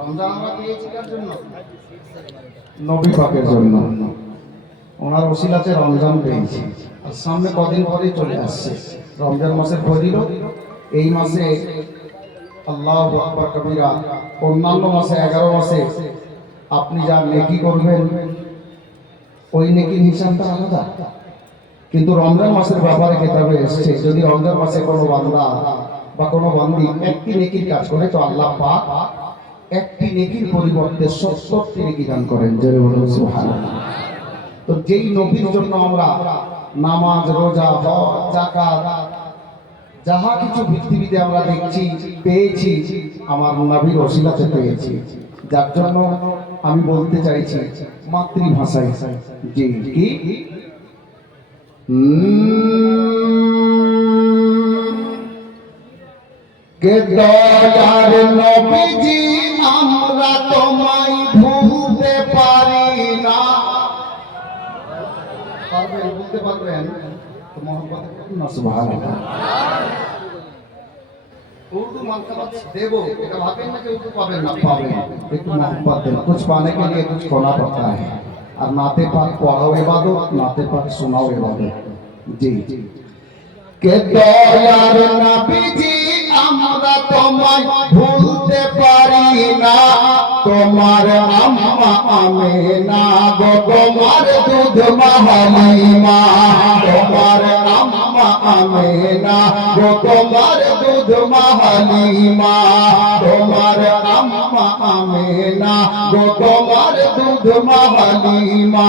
রমজান আমরা পেয়েছি কার জন্য? নবী পাকের জন্য। ওনার ওসিলাতে রমজান পেয়েছি। আর সামনে কদিন পরেই চলে আসছে রমজান মাসের ফজিলত। এই মাসে আল্লাহু আকবার কবিরা, অন্যান্য মাসে 11 মাসে আপনি যা নেকি করবেন ওই নেকির হিসাবটা আলাদা, কিন্তু রমজান মাসের ব্যাপারে কিতাবে এসেছে যদি রমজান মাসে কোনো বান্দা বা কোনো বান্দি একটি নেকির কাজ করে তো আল্লাহ পাক একটি নেকির পরিবর্তে 70টি নেকি দান করেন। জোরে বলুন সুবহানাল্লাহ। তো যেই নবীর জন্য আমরা নামাজ, রোজা, হজ, যাকাত যাহা কিছু পৃথিবীতে আমরা দেখছি পেয়েছি আমার নবীর ওসিলাতে পেয়েছি, যার জন্য আমি বলতে চাইছি মাতৃভাষায় জি কি কে দয়ার নবীজি আমরা তোমায় ভুলতে পারি না। পারবেন বলতে পারবেন তো মোহাম্মদ না সুবহানাল্লাহ। उर्दू मकसद देवो এটা ভাবেন না যে উর্দু পাবেন না, পাবেন, একটু मोहब्बत देना कुछ पाने के लिए कुछ खोना पड़ता है। और नाते पाक पढ़ाओ इबादत, नाते पाक सुनाओ इबादत। जी কে দয়ার নবীজি আমরা তোমায় ভুলতে পারি না। তোমার আম্মা আমেনা গো তোমার দুধ মা হালিমা, তোমার আম্মা আমেনা গো তোমার দুধ মা হালিমা, তোমার আম্মা আমেনা গো তোমার দুধ মা হালিমা,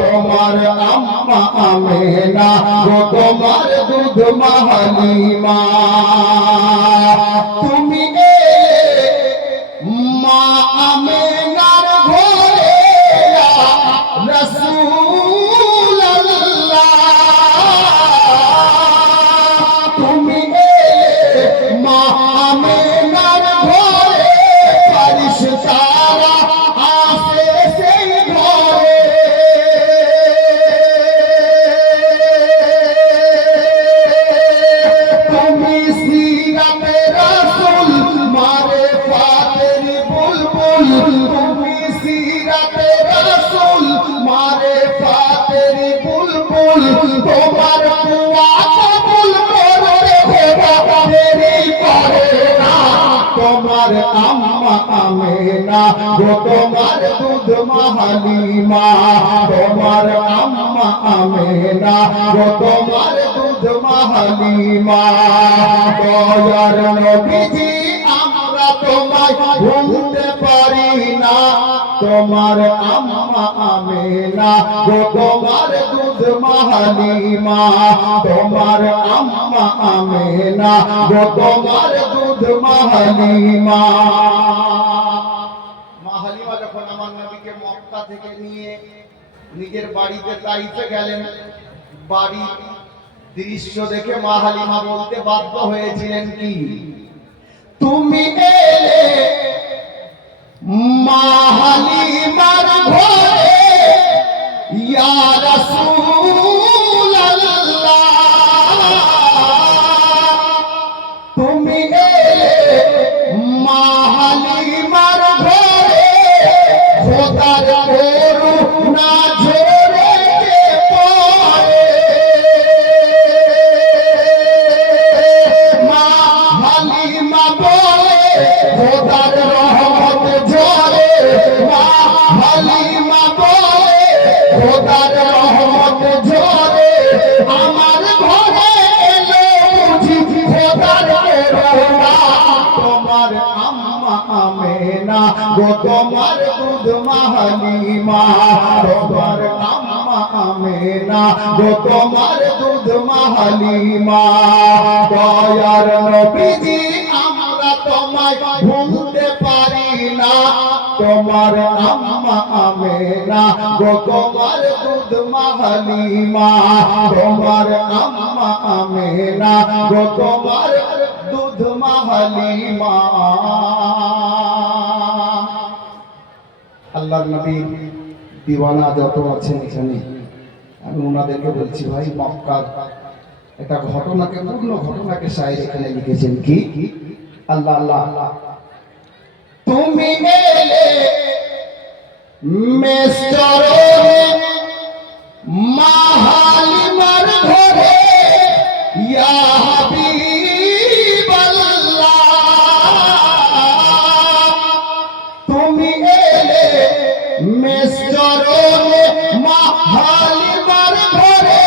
তোমার আম্মা আমেনা গো তোমার দুধ মা হালিমা। তুমি মা আমেনার ঘরে রাসূলুল্লাহ, তুমি মা আমেনার ঘরে ফেরেশতারা আসে সেই ঘরে। তুমি সিরাতে রাসূল মারে ফাতেরি বুলবুল, তুমি সিরাতে রাসূল মারে ফাতেরি বুলবুল, তোমার দুআ কবুল করে খোদা দেরি করে না। তোমার আম্মা আমেনা গো তোমার দুধ মা হালিমা, তোমার আম্মা আমেনা গো তোমার দুধ মা হালিমা। দয়ার নবীজি আমরা তোমায় ভুলতে পারি না। তোমার আম্মা আমেনা গো তোমার দুধ মা হালিমা, তোমার আম্মা আমেনা গো তোমার দুধ মা হালিমা। মা হালিমা যখন আমার নবীকে মক্কা থেকে নিয়ে নিজের বাড়িতে তাইফে গেলেন, বাড়ির দৃশ্য দেখে মা হালিমা বলতে বাধ্য হয়েছিলেন কি তুমি এলে মা হালিমার ঘরে ইয়া রাসূলুল্লাহ, তুমি এলে মা হালিমার ঘরে খোদার করুণা ঝরে পড়ে। মা হালিমা বলে খোদার রহমত ঝরে, মা হালিমা বলে খোদার রহমত ঝরে। আমার ঘরে এলো বুঝি খোদার করুণা। তোমার আম্মা আমেনা গো তোমার দুধ মা হালিমা, তোমার আম্মা আমেনা গো তোমার দুধ মা হালিমা। দয়ার নবীজি আমরা তোমায় ভুলতে পারি না। তোমার আম্মা আমেনা গো তোমার দুধ মা হালিমা, তোমার আম্মা আমেনা গো তোমার দুধ মা হালিমা। আল্লাহর নবী দিওয়ানা যত আছেন এখানে আমি ওনাদেরকে বলছি ভাই মক্কার একটা ঘটনাকে, পূর্ণ ঘটনাকে শায়ের এখানে লিখেছেন কি আল্লাহ আল্লাহ তুমি মেস্তরণে মাহালিমার ঘরে ইয়া হাবিবাল্লাহ তুমি এলে মেস্তরণে মাহালিমার ঘরে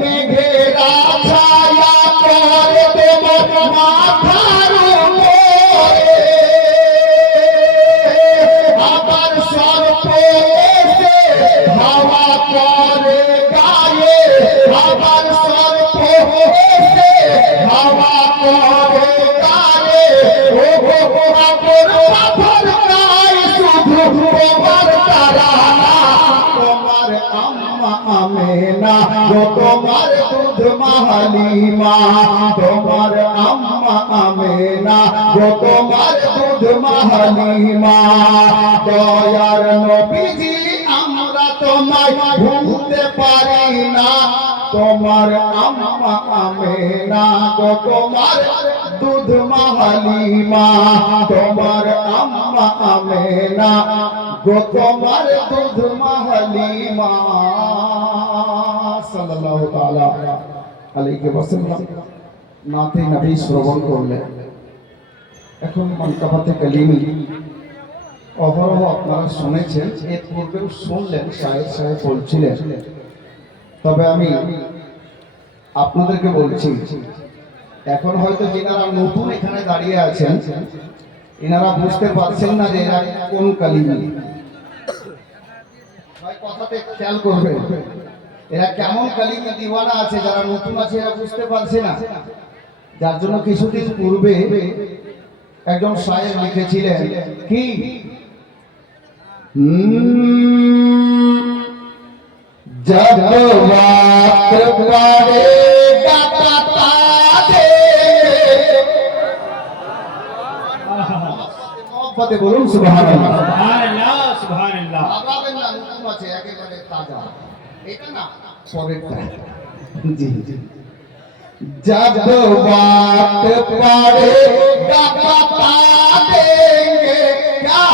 মেঘেরা ছায়া করে তোমার মাথার উপরে আবার সর্প এসে হাওয়া করে গায়ে আবার সর্প এসে হাওয়া করে গায়ে ও পাথর পাথর গায়ে শুধু তোমার তারানা তোমার আম্মা আমেনা গো তোমার দুধ মাহালিমা তোমার আম্মা আমেনা গো তোমার দুধ মাহালিমা দয়ার নবীজি আমরা তোমায় ভুলতে পারি না তোমার আম্মা আমেনা গো তোমার দুধ মাহালিমা তোমার আম্মা আমেনা গো তোমার দুধ মাহালিমা সাল্লাল্লাহু তাআলা আলাইহি ওয়াসাল্লাম নাতে নবী শ্রবণ করলেন। এখন মানকাবাতে কালিমি অহরহ আপনারা শুনেছেন, এর পূর্বেও শুনলেন, শায়ের সাহেব বলছিলেন। তবে আমি আপনাদেরকে বলছি, এখন হয়তো যারা নতুন এখানে দাঁড়িয়ে আছেন এনারা বুঝতে পারছেন না যে এরা কোন কালিমি। কথাতে খেয়াল করবেন, এরা কেমন কালিমা দিওয়ানা আছে, যারা নতুন আছে এরা বুঝতে পারছে না। যার জন্য কিছুদিন পূর্বে একজন শায়ের লিখেছিলেন কি जब वक्त पड़ेगा बता दे मोहब्बते बोलूं सुभान अल्लाह सुभान अल्लाह सुभान अल्लाह আবাবের নাম নতুন আছে একেবারে তাজা এটা না পরেরটা জি जब वक्त पड़ेगा बता देंगे क्या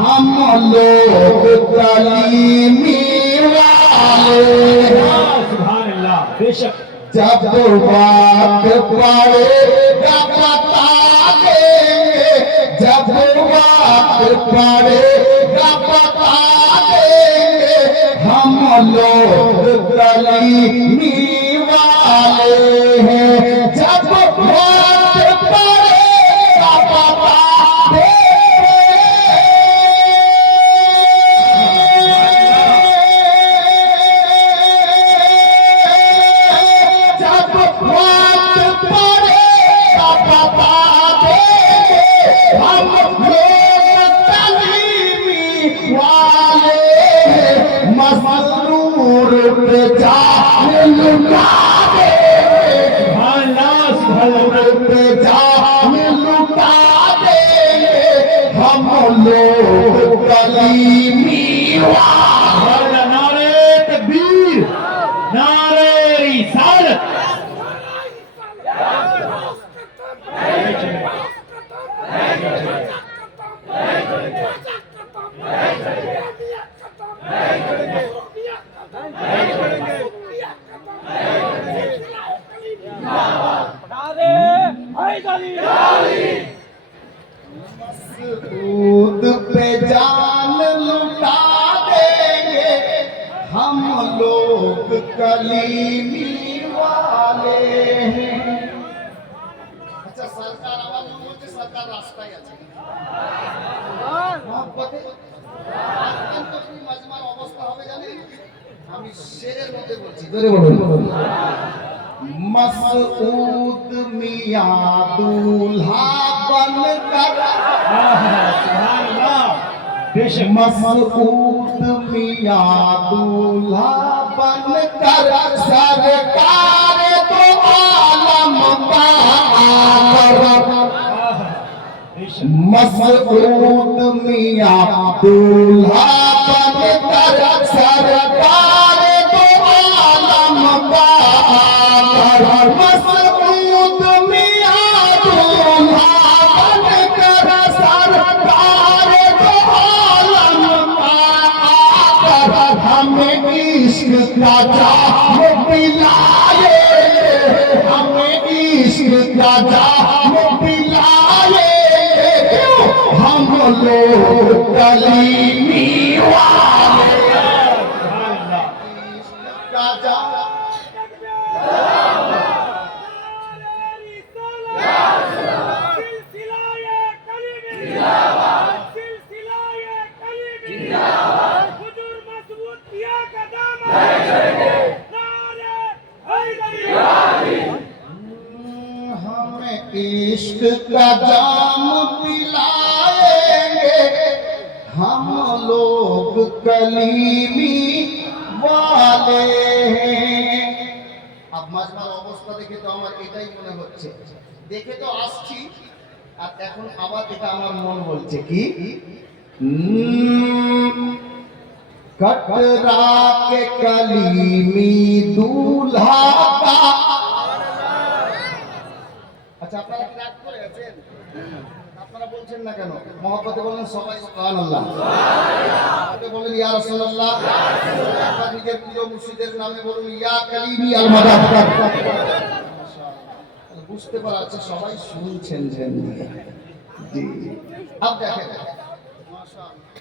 हम लोग कलीमी सुभान अल्लाह बेशक जब वक्त पड़ेगा बता देंगे जब वक्त पड़ेगा बता देंगे हम लोग कलीमी वाले हैं जब वक्त पड़ेगा बता मजरूर पे जाने लुटा दे मजरूर पे जाने लुटा दे हम लोग कलीमी वाले नारे तकबीर नारे रिसालत दूध पे जान लुटा देंगे हम लोग कलीमी वाले हैं। अच्छा सरकार आवाज बोलছে सरकार রাস্তায় আছে মহব্বতে অত্যন্ত কি মজমার অবস্থা হবে জানেন আমি শেরের মধ্যে বলছি জোরে বলুন मसूद मियां दूल्हा बनकर सुभान अल्लाह बेशक मसूद मियां दूल्हा बनकर सरकार तो आलम का मसूद मियां दूल्हा बनकर सरकार तो आलम का मसूद मियां दूल्हा बनकर सरकार तो आलम का इश्क का जाम पिलाए, हमें इश्क का जाम पिलाए, क्यों हम लोग कलीमी वाले। इश्क का जाम इश्क का जाम पिलाएंगे हम लोग कलीमी वाले। अब মাজমার অবস্থা দেখে তো আমার এটাই মনে হচ্ছে, দেখে তো আসছি আর এখন আবার এটা আমার মন বলছে কি कटरा के कलीमी दूल्हा का। আচ্ছা আপনারা কি রাগ করে আছেন? আপনারা বলছেন না কেন? মহব্বতে বলেন সবাই সুবহানাল্লাহ, সুবহানাল্লাহ বলেন ইয়া রাসূলুল্লাহ, ইয়া রাসূলুল্লাহ। আপনারা নিজের প্রিয় মুর্শিদের নামে বলুন ইয়া কালিমি আল মাদাদ। মাশাআল্লাহ, বুঝতে পারা যাচ্ছে সবাই শুনছেন জি। আপ দেখেন মাশাআল্লাহ,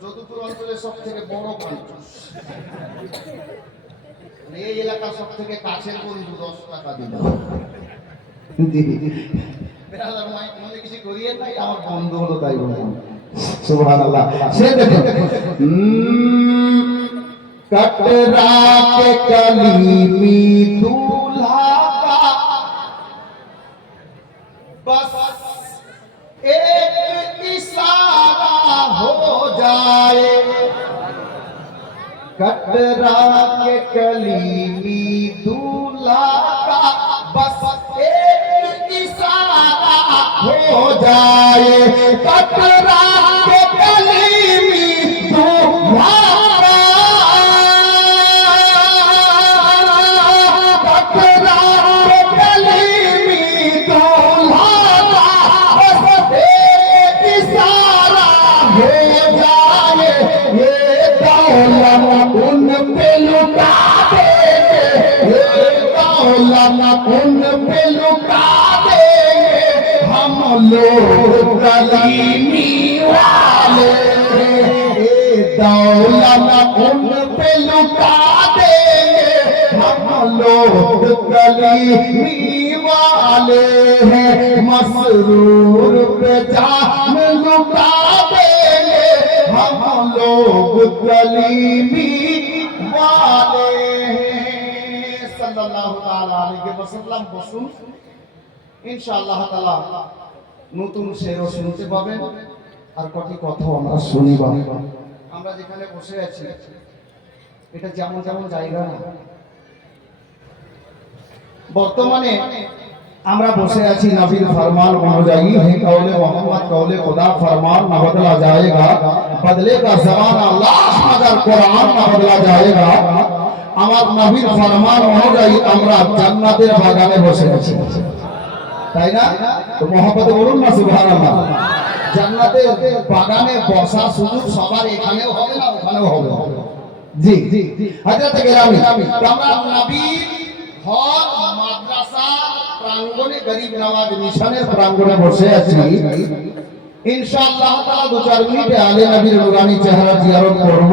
যদুপুর অঞ্চলের সব থেকে বড় কণ্ঠস, এই এলাকার সব থেকে কাছের বন্ধু 10 টাকা দিল। বেরাদার মনে কিছু করিয়ে নাই, আমার বন্ধু হলো তাই বললাম সুবহানাল্লাহ। সে দেখো कटरा के कलीमी दूल्हा का बस एक इशारा हो जाए, कटरा के कलीमी दूल्हा का बस एक इशारा हो जाए, कटरा के कलीमी दूल्हा उन पे लुटा देंगे, उन पे लुटा देंगे हम लोग कलीमी वाले, दौलत उन पे लुटा देंगे हम लोग कलीमी वाले हैं, मसरूर पे जान लुटा देंगे हम लोग कलीमी वाले हैं। सल्लल्लाहु ताला अलैहि वसल्लम বসুন, ইনশাআল্লাহ তাআলা নতুন শেরও শুনতে পাবেন আর কটি কথাও আমরা শুনিব। আমরা যেখানে বসে আছি এটা যেমন যেমন জায়গা না, বর্তমানে আমরা বসে আছি নবীর ফরমান অনুযায়ী, হে কওলে মোহাম্মদ কওলে খুদা ফরমান না বদলা जाएगा, বদলেगा ज़माना लाख मगर कुरान না বদলা जाएगा। আমার নবীর ফরমান অনুযায়ী আমরা জান্নাতের বাগানে বসে আছি, তাই না? তো মহব্বতে বলুন না সুবহানাল্লাহ। জান্নাতের বাগানে বসা সুযোগ সবার এখানেও হবে না ওখানেও হবে। জি হযরত গেরামি আমরা নবীর ঘর মাদ্রাসা প্রাঙ্গণে গরিব নওয়াজ মিশনের প্রাঙ্গণে বসে আছি। ইনশাআল্লাহ তাআলা 2-4 মিনিটে আলে নবীর নুরানি চেহারা জিয়ারত করব।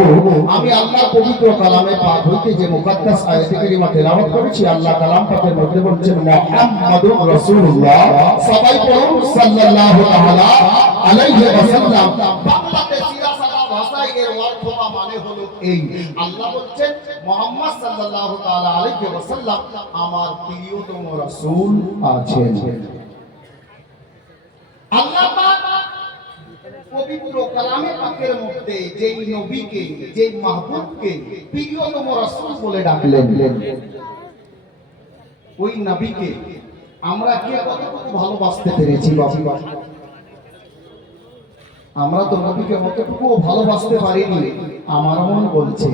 আমি আল্লাহর পবিত্র কালামে পাক হইতে যে মুকদ্দাস আয়াতে কারিমা তেলাওয়াত করেছি, আল্লাহ কালাম পাকের মধ্যে বলছেন মুহাম্মাদুর রাসূলুল্লাহ, সবাই পড়ুন সাল্লাল্লাহু তাআলা আলাইহি ওয়াসাল্লাম। বাংলাতে সিরা সাদা ভাষায় এর অর্থ বা মানে হলো এই, আল্লাহ বলছেন মুহাম্মদ সাল্লাল্লাহু তাআলা আলাইহি ওয়াসাল্লাম আমার প্রিয়তম রাসূল আছেন। আল্লাহ পাক পবিত্র কালামে পাকের মধ্যে যেই নবীকে যেই মাহবুবকে প্রিয়তম রাসূল বলে ডাকলেন, ওই নবীকে আমরা কে কতটুকু ভালোবাসতে পেরেছি বাবা? আমরা তো নবীকে কতটুকু ভালোবাসতে পারিনি। আমার মন বলছে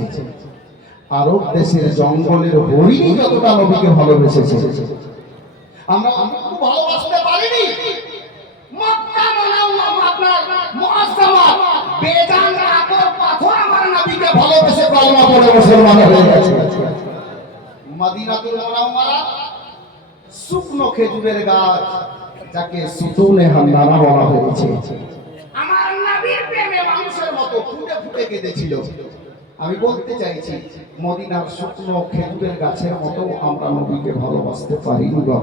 আরব দেশের জঙ্গলের হরিণ যতটা নবীকে ভালোবেসেছে আমরা কতটুকু ভালোবাসতে পারিনি। মক্কা মুআজ্জামা মুআজ্জামা বেজান রাতের পাথর আমার নবীকে ভালোবেসে কালমা পড়ে মুসলমান হয়ে গেছে। মদিনাতুল মুনাওয়ারা শুকনো খেজুরের গাছ, যাকে সুতুনে হান্নানা বলা হয়েছে, আমার নবীর প্রেমে মানুষের মতো ফুটে ফুটে কেঁদেছিল। আমি বলতে চাইছি মদিনার শুকনো খেজুরের গাছের মতো আমরা নবীকে ভালোবাসতে পারি না।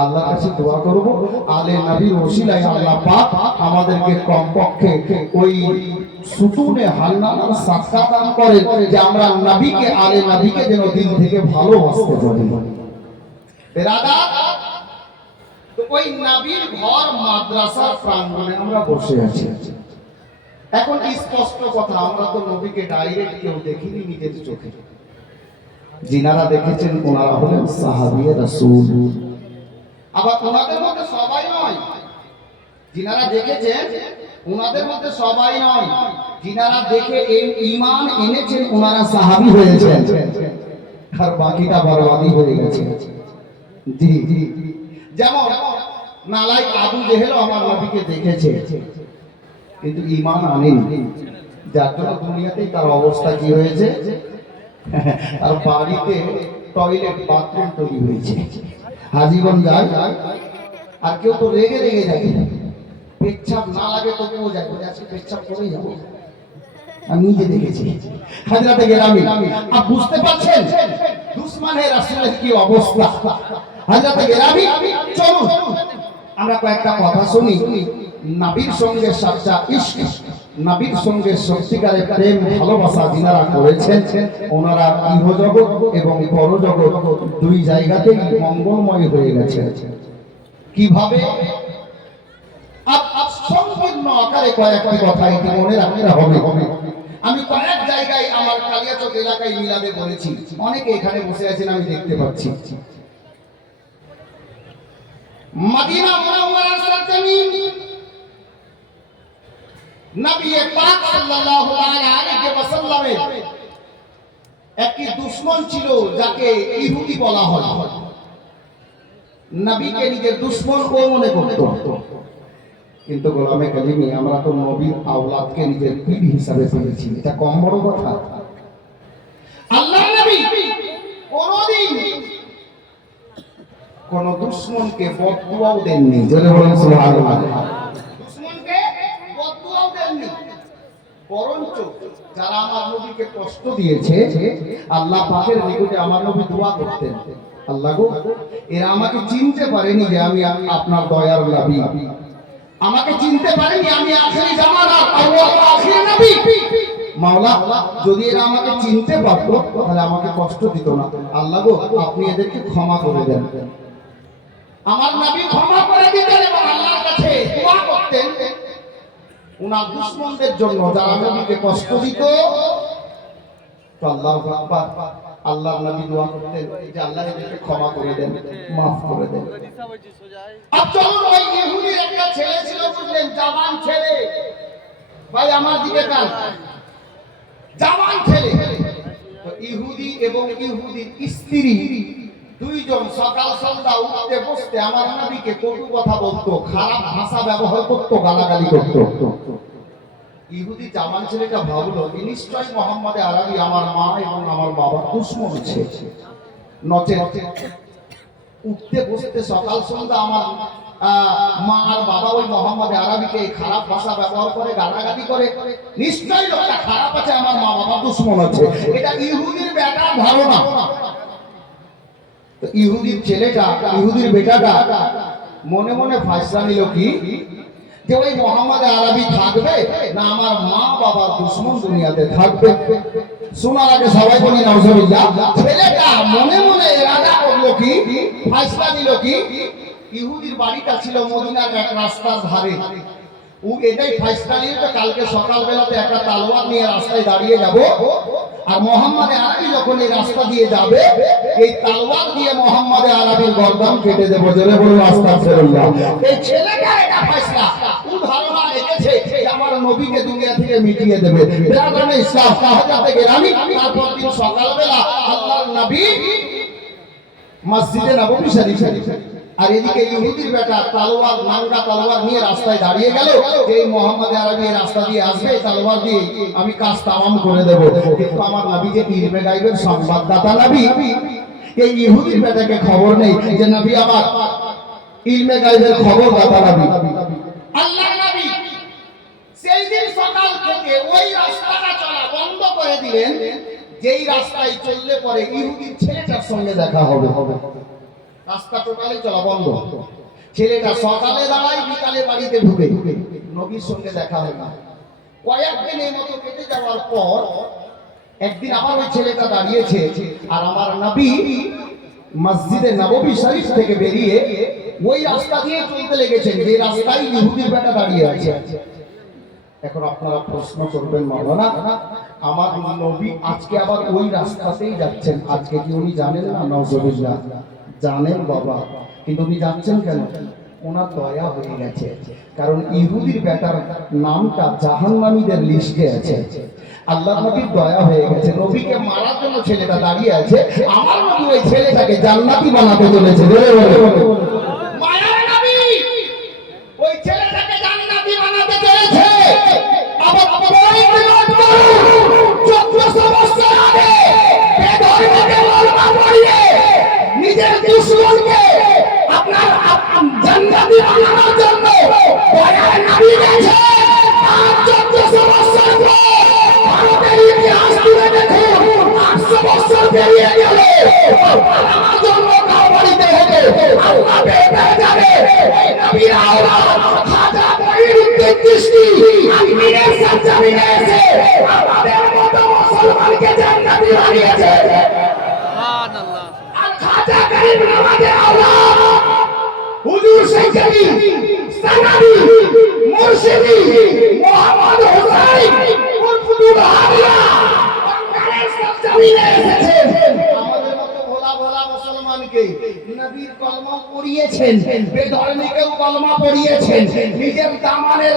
আল্লাহর কাছে দোয়া করব আলে নবীর ওসিলায় আল্লাহ পাক আমাদেরকে কমপক্ষে ওই সুতুনে হান্নানার সাক্ষাৎ দান করে, যে আমরা নবীকে আলে নবীকে যেন দিল থেকে ভালোবাসতে পারি। বেরাদার, তো ওই নবীর ঘর মাদ্রাসার প্রাঙ্গণে আমরা বসে আছি। এখন স্পষ্ট কথা, আমরা তো নবীকে ডাইরেক্ট কেউ দেখিনি নিজের চোখে। যিনারা দেখেছেন ওনারা হলেন সাহাবিয়ে রাসূল। আবার ওনাদের মধ্যে সবাই নয়, যিনারা দেখেছেন ওনাদের মধ্যে সবাই নয়, যিনারা দেখে এই ঈমান এনেছেন ওনারা সাহাবী হয়েছেন, আর বাকিটা বরবাদি হয়ে গেছে। জি জি, যেমন নালায়েক আবু জেহেল আমার নবীকে দেখেছে কিন্তু ঈমান আনেনি, যার জন্য দুনিয়াতেই তার অবস্থা কি হয়েছে, আর বাড়িতে টয়লেট বাথরুম তৈরি হয়েছে। হাজীগণ যায়, আর কেউ তো রেগে রেগে যায়, পেচ্ছাপ না লাগে তো কেউ যায়, আজকে পেচ্ছাপ করেই যাবো। আমি নিজে দেখেছি হাজরাতে গেরামি। আপনি বুঝতে পারছেন দুশমনে রাসূলের কি অবস্থা। হাজরাতে গেরামি, চলুন আমরা কয়েকটা কথা শুনি। নবীর সঙ্গে সাচ্চা ইশক, নবীর সঙ্গে সত্যিকারের প্রেম ভালোবাসা যিনারা করেছেন ওনারা ইহজগৎ এবং পরজগৎ দুই জায়গাতেই মঙ্গলময় হয়ে গেছে। কিভাবে? সম্পূর্ণ আকারে কয়েকটি কথা এটি মনে রাখতে হবে। আমি কয়েক জায়গায় আমার কালিয়াচক এলাকায় মিলাদে বলেছি, অনেকে এখানে বসে আছেন আমি দেখতে পাচ্ছি। মদিনা মুনাওয়ারার সরজমিন, নবী পাক সাল্লাল্লাহু আলাইহি ওয়াসাল্লামের একটি দুশমন ছিল যাকে ইহুদি বলা হয়। নবীকে নিজের দুশমন ও মনে করত, কিন্তু গোলামে কালিমি আমরা তো নবীর আওলাদকে নিজের পীর হিসাবে পেয়েছি, এটা কম বড় কথা? আল্লাহর নবী কোনদিন কোন দুশমনকে বদদুয়াও দেননি। জোরে বলেন সুবহানাল্লাহ। দুশমনকে বদদুয়াও দেননি, বরঞ্চ যারা আমার নবীকে কষ্ট দিয়েছে আল্লাহ পাকের নিকটে আমার নবী দোয়া করতেন, আল্লাহ গো এরা আমাকে চিনতে পারেনি যে আমি আপনার দয়ার নবী, আমাকে চিনতে পারেনি আমি আখেরি জামানার আউয়াল আখির নবী। মাওলা যদি এরা আমাকে চিনতে পারত তাহলে আমাকে কষ্ট দিত না, আল্লাহ গো আপনি এদেরকে ক্ষমা করে দেন। আমার নবী ক্ষমা করে দিতেন এবং আল্লাহর কাছে দোয়া করতেন উনার দুশমনদের জন্য যারা নবীকে কষ্ট দিত। তো আল্লাহু আকবার, আল্লাহর নবী দোয়া করতেন যে আল্লাহ এদেরকে ক্ষমা করে দেন, maaf করে দেন। আজ চলুন ওই ইহুদির একটা ছেলে ছিল, বুঝলেন, জওয়ান ছেলে, ভাই আমার দিকে কান, জওয়ান ছেলে। তো ইহুদি এবং ইহুদির স্ত্রী দুইজন সকাল সন্ধ্যা উঠতে বসতে আমার নবীকে কটু কথা বলতো, খারাপ ভাষা ব্যবহার করতো, গালাগালি করতো। ইহুদি জামান ছেলেটা ভাবলো নিশ্চয় মোহাম্মদ আরবি আমার মা এবং আমার বাবার দুশমন আছে, নচে উঠতে বসতে সকাল সন্ধ্যা আমার মা আর বাবা ওই মোহাম্মদ আরবিকে খারাপ ভাষা ব্যবহার করে, গালাগালি করে, নিশ্চয় লোকটা খারাপ আছে, আমার মা বাবার দুশমন আছে। এটা ইহুদির বেটার ধারণা। ইহুদির ছেলেটা, ইহুদির বেটাটা মনে মনে ফয়সালা নিল কি যে ওই মোহাম্মদ আরবি থাকবে না আমার মা বাবার দুশমন দুনিয়াতে থাকবে। শোনার আগে সবাই বলি নাউজুবিল্লাহ। ছেলেটা মনে মনে ইরাদা করলো কি, ফয়সালা নিল কি, ইহুদির বাড়িটা ছিল মদিনার এক রাস্তার ধারে। ও এটাই ফয়সালা নিল যে কালকে সকালবেলাতে একটা তলোয়ার নিয়ে রাস্তায় দাঁড়িয়ে যাব, আর মোহাম্মদ আরবি যখন এই রাস্তা দিয়ে যাবে এই তলোয়ার দিয়ে মোহাম্মদ আরবির গর্দান কেটে দেব। জোরে বলুন আস্তাগফিরুল্লাহ। এই ছেলেটা এটা ফয়সালা ও ধারণা রেখেছে যে আমার নবীকে দুনিয়া থেকে মিটিয়ে দেবে। ব্রাদারে ইসলাম হযরত গেরামি তারপর দিন সকালবেলা আল্লাহর নবী মসজিদে নববী শরীফে আর এদিকে ইহুদির বেটা তলোয়ার, নাঙ্গা তলোয়ার নিয়ে রাস্তায় দাঁড়িয়ে গেল যে এই মোহাম্মদ আরবি রাস্তা দিয়ে আসবে, তলোয়ার দিয়ে আমি কাজ তামাম করে দেব। কিন্তু আমার নবী যে ইলমে গায়বের সংবাদদাতা নবী, এই ইহুদির বেটাকে খবর নেই যে নবী আমার ইলমে গায়বের খবরদাতা নবী। আল্লাহর নবী সেই দিন সকাল থেকে ওই রাস্তাটা চলা বন্ধ করে দিলেন, যেই রাস্তায় চললে পরে ইহুদির ছেলেটার সঙ্গে দেখা হবে। রাস্তা টোটালি চলা বন্ধ। ছেলেটা সকালে দাঁড়ায়, বিকালে বাড়িতে ঢুকে, নবীর সঙ্গে দেখা হয় না। কয়েকদিন এই মতো কেটে যাওয়ার পর একদিন আবার ওই ছেলেটা দাঁড়িয়েছে, আর আমার নবী মসজিদে নববী শরীফ থেকে বেরিয়ে ওই রাস্তা দিয়ে চলতে লেগেছেন যে রাস্তায় ইহুদির বেটা দাঁড়িয়ে আছে। এখন আপনারা প্রশ্ন করবেন, মাওলানা আমার নবী আজকে আবার ওই রাস্তাতেই যাচ্ছেন, আজকে কি উনি জানেন না? নাউজুবিল্লাহ, জানেন বাবা, কিন্তু উনি যাচ্ছেন কেন? ওনার দয়া হয়ে গেছে, কারণ ইহুদির বেটার নামটা জাহান্নামীদের লিস্টে আছে। আল্লাহর নবীর দয়া হয়ে গেছে, নবীকে মারার জন্য ছেলেটা দাঁড়িয়ে আছে, আমার নবী ওই ছেলেটাকে জান্নাতি বানাতে চলেছে। মায়ার নবী ওই ছেলেটাকে জান্নাতি বানাতে চলেছে। আবার নিজের দুশমনকে আপনার জান্নাতি বানানোর জন্য দয়ার নবী গেছে। আর 1400 বছর পর ভারতের ইতিহাস তুলে দেখুন, 800 বছর পেরিয়ে গেল, আমার জন্য কার বাড়িতে হেঁটে আল্লাহ পেয়ে যাবে। এই নবীর আওলাদ খাজা মঈনুদ্দিন চিশতি আজমিরের সরজমিনে এসে আমাদের মতো মুসলমানকে জান্নাতি বানিয়েছে। সুবহানাল্লাহ। আর খাজা গরিব নওয়াজের আওলাদ হুজুর শেখ আলী সানাবি মুর্শিদি মোহাম্মদ হুসাইন কুতুব হাদিয়া বাংলাদেশ সরজমিনে এসেছে। আমাদের মতো ভোলা ভোলা মুসলমানকে নবীর কলমা পড়িয়েছেন, বেধর্মীকেও কলমা পড়িয়েছেন, নিজের দামানের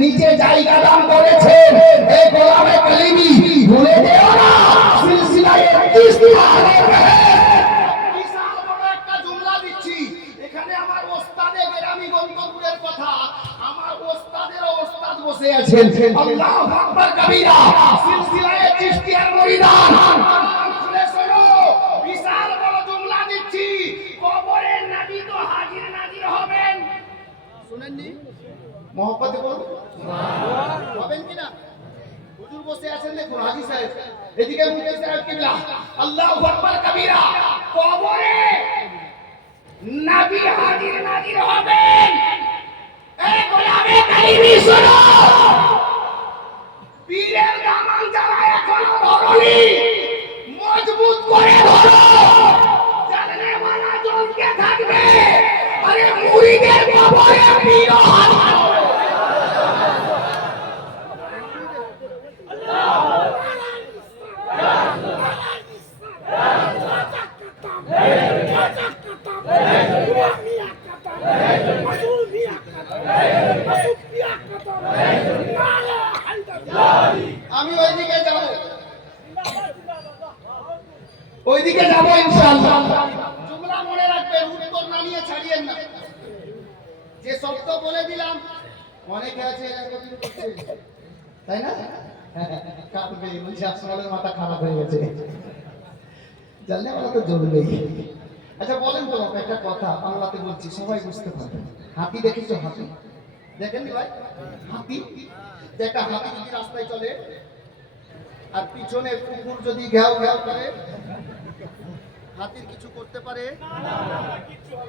নিচে জায়গা দান করেছেন। এই গোলামে কালিমি ভুলে যেও না, সিলসিলায়ে ইস্তিহারে বিশাল বড় একটা জুমলা দিচ্ছি। এখানে আমার ওস্তাদে বেরামি গন্তপুরের কথা, আমার ওস্তাদের ওস্তাদ বসে আছেন। আল্লাহু আকবার কবীরা, সিলসিলায়ে চিশতিয়ার মুরিদান শুনে শোনো, বিশাল বড় জুমলা দিচ্ছি। কবরে নবী তো হাজির নাজির হবেন, শুনেননি? মোহাম্মতে বলুন হবেন কিনা? হুজুর বসে আছেন, দেখুন হাজী সাহেব, এদিকে মুফতি সাহেব কিবলা। আল্লাহু আকবার কবীরা, কবরে নবী হাজির নাজির হবেন। এই গোলামে কালিমি শোনো, পীরের দামান যারা এখনো ধরনি, মজবুত করে ধরো, জানলে ওয়ালা জমকে থাকবে। আরে মুরিদের কবরে পীর হাজির হবে। আমি ওইদিকে যাব, ওইদিকে যাব ইনশাআল্লাহ। জুমলা মনে রাখবেন, উত্তর না নিয়ে ছাড়িয়েন না। যে শব্দ বলে দিলাম, অনেকে আছে এরকম করছে, তাই না? কাঁদবে, বলছে আসমানের মাথা খারাপ হয়ে গেছে, জানলে আমরা তো জ্বলবেই। আচ্ছা বলেন তো একটা কথা, বাংলাতে বলছি, সবাই বুঝতে পারবে। হাতি দেখেছো? হাতি দেখেননি ভাই? হাতি, একটা হাতি যদি রাস্তায় চলে আর পিছনে কুকুর যদি ঘেউ ঘেউ করে, হাতির কিছু করতে পারে?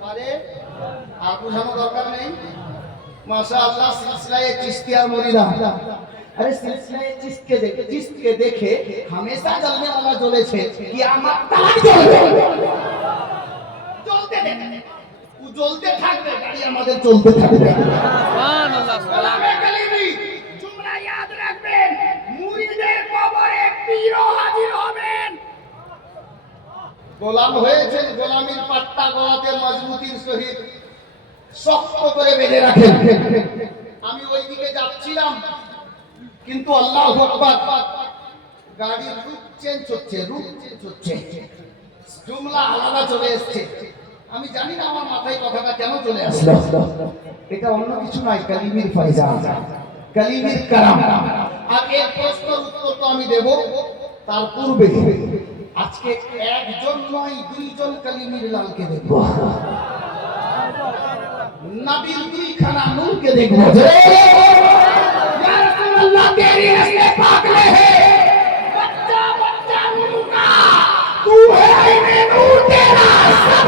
পারে? আর বোঝানো দরকার নেই। মাশাআল্লাহ, সিলসিলায়ে চিশতিয়ার মুরিদান। अरे सिलसिले जिसके देखे हमेशा जलने वाला জ্বলেছে, কিয়ামত तक জ্বলতে দেবে, ও জ্বলতে থাকবে, গাড়ি আমাদের চলতে থাকবে। সুবহানাল্লাহ। গোলামে কালিমি জুমলা याद রাখবেন, মুরিদের কবরে পীর হাজির হবেন। গোলাম হয়েছেন, গোলামির পাট্টা গলাতে মজবুতির সহিত শক্ত করে বেঁধে রাখেন। আমি ওইদিকে যাচ্ছিলাম, কিন্তু আল্লাহু আকবার, গাড়ির রুট চেঞ্জ হচ্ছে, জুমলা আলাদা চলে এসেছে। আমি জানি না আমার মাথায় কথাটা কেন চলে আসলো। এটা অন্য কিছু নয়, কালিমির ফয়জান, কালিমির কারাম। আর এর প্রশ্নের উত্তর তো আমি দেব, তার পূর্বে আজকে একজন নয় দুইজন কালিমির লালকে দেখব, নবীর দুইখানা নূরকে দেখব। ইয়া রাসূলুল্লাহ তেরি রসতে পাক में है बच्चा बच्चा नूर का तू है आईने नूर तेरा सब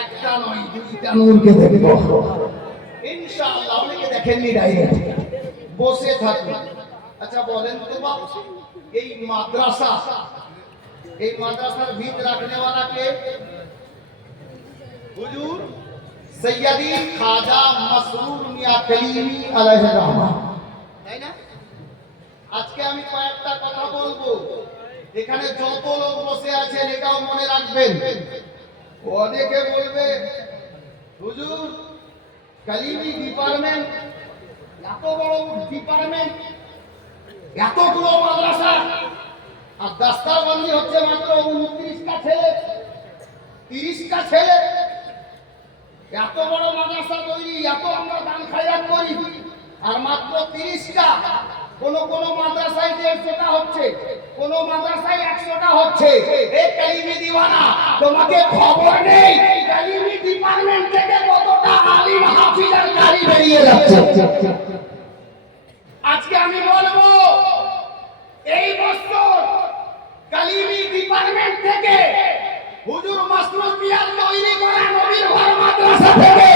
একটা নয় দুইটা নূরকে দেখব ইনশাআল্লাহ। অনেকে দেখেননি ডাইরেক্ট, বসে থাকুন। আচ্ছা বলেন তো বাপ, এই মাদ্রাসার ভিত রাখনে वाला কে? হুজুর সৈয়দি খাজা মাসরুর মিয়া কালিমি আলাইহির রহমান, তাই না? আজকে আমি কয়েকটা কথা বলবো, এখানে যত লোক বসে আছেন এটাও মনে রাখবেন। অনেকে বলবে হুজুর কালিমি ডিপার্টমেন্ট, এত বড় ডিপার্টমেন্ট, এতগুলো মাদ্রাসা, আর দাস্তারবন্দি হচ্ছে মাত্র 29টা ছেলে, 30টা ছেলে। এত বড় মাদ্রাসা তৈরি, এত আমরা দান খায়রাত করি, আর মাত্র 30টা। কোন কোন মাদ্রাসায় 150টা হচ্ছে, কোন মাদ্রাসায় 100টা হচ্ছে। এই কালিমি দিওয়ানা, তোমাকে খবর নেই কালিমি ডিপার্টমেন্ট থেকে কতটা আলিম হাফিজ আর কারি বেরিয়ে যাচ্ছে। আজকে আমি বলবো এই বছর কালিমি ডিপার্টমেন্ট থেকে হুজুর মাসরুর মিয়ার তৈরি করা নবীর ঘর মাদ্রাসা থেকে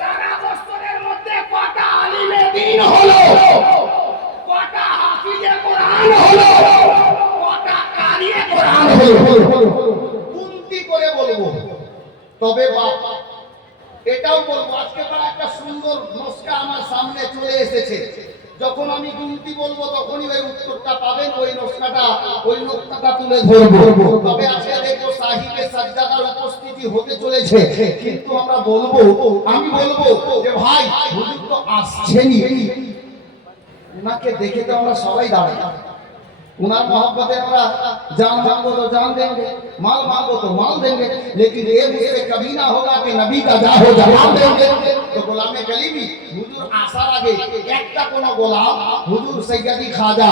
সারা বছরের মধ্যে কটা আলিমে দ্বীন হলো, কটা হাফিজে কোরআন হলো, কটা কারিয়ে কোরআন হলো, গুনতি করে বলবো। তবে বাপ এটাও বলবো, আজকে তার একটা সুন্দর নকশা আমার সামনে চলে এসেছে। যখন আমি গুনতি বলবো তখনই ওই উত্তরটা পাবেন, ওই নকশাটা তুলে ধরবো। তবে আজকে দেখো সাহিবে সাজদাদার উপস্থিতি হতে চলেছে, কিন্তু আমি বলবো যে ভাই হুজুর তো আসছেনই, উনাকে দেখে তো আমরা সবাই দাঁড়াই। उनार मोहब्बत हमरा जान मांगो तो जान देंगे, माल मांगो तो माल देंगे, लेकिन ये मुझसे कभी ना होगा कि नबी का जाहो जवाब देंगे। तो गोलामे कलीमी हुजूर आसार आगे একটা কোন গোলাম হুজুর সৈয়দি খাজা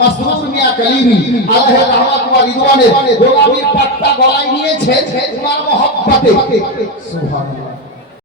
মাসরুর মিয়া কলিমি আলাইহি রহমাত ওয়া রিদওয়ানে গোলামির পাট্টা গলায় নিয়েছে উনার মোহব্বতে। সুবহানাল্লাহ।